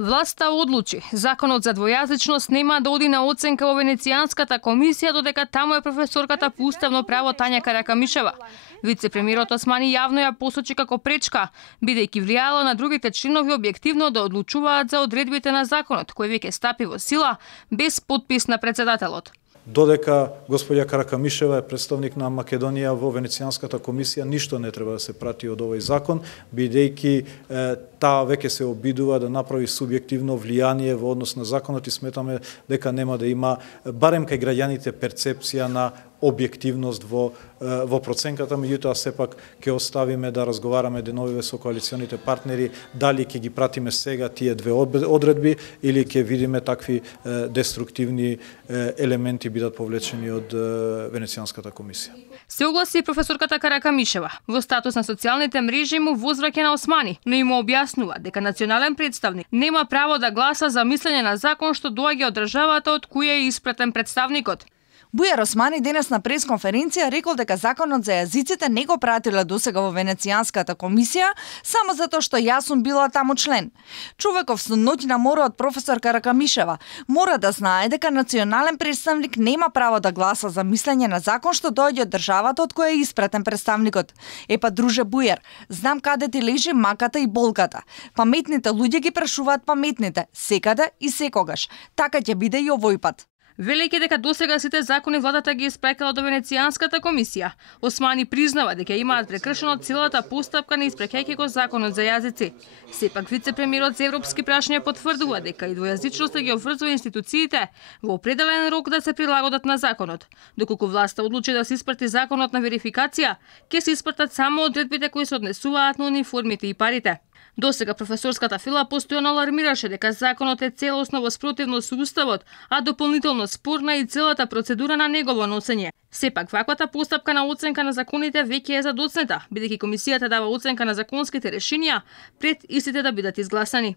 Власта одлучи, законот за двојазичност нема да оди на оценка во Венецијанската комисија, додека таму е професорката по уставно право Тања Каракамишева. Вице-премиерот Османи јавно ја посочи како пречка, бидејќи влијало на другите членови објективно да одлучуваат за одредбите на законот, кој веќе стапи во сила без подпис на председателот. Додека господја Каракамишева е представник на Македонија во Венецијанската комисија, ништо не треба да се прати од овој закон, бидејќи таа веќе се обидува да направи субјективно влијание во однос на законот и сметаме дека нема да има, барем кај граѓаните, перцепција на објективност во проценката, меѓутоа сепак ќе оставиме да разговараме деновиве со коалиционите партнери дали ќе ги пратиме сега тие две одредби или ќе видиме такви деструктивни елементи бидат повлечени од Венецијанската комисија. Се огласи професорката Каракамишева. Во статус на социјалните мрежи му возвраќа на Османи, но и му објаснува дека национален представник нема право да гласа за мислење на закон што доаѓа од државата од која е испратен представникот. Бујар Османи денес на пресконференција рекол дека законот за јазиците не го пратила досега во Венецијанската комисија само затоа што јас сум била таму член. Човеков со ноќна мора од професор Каракамишева мора да знае дека национален представник нема право да гласа за мислење на закон што доаѓа од државата од која е испратен представникот. Епа, друже Бујар, знам каде ти лежи маката и болката. Паметните луѓе ги прашуваат паметните, секаде и секогаш. Така ќе биде и овој пат. Велејќи дека досега сите закони владата ги испрекала до Венецијанската комисија, Османи признава дека имаат прекршено целата постапка на испреќајќи го законот за јазици. Сепак вице-премиерот за европски прашања потврдува дека и двојазичноста ги обврзува институциите во определен рок да се прилагодат на законот. Доколку власта одлучи да се испрати законот на верификација, ќе се испратат само одредбите кои се однесуваат на униформите и парите. Досега професорската фила постојано алармираше дека законот е целосно во спротивност со уставот, а дополнително спорна и целата процедура на негово носење. Сепак, ваквата постапка на оценка на законите веќе е задоцнета, бидејќи комисијата дава оценка на законските решенија пред истите да бидат изгласани.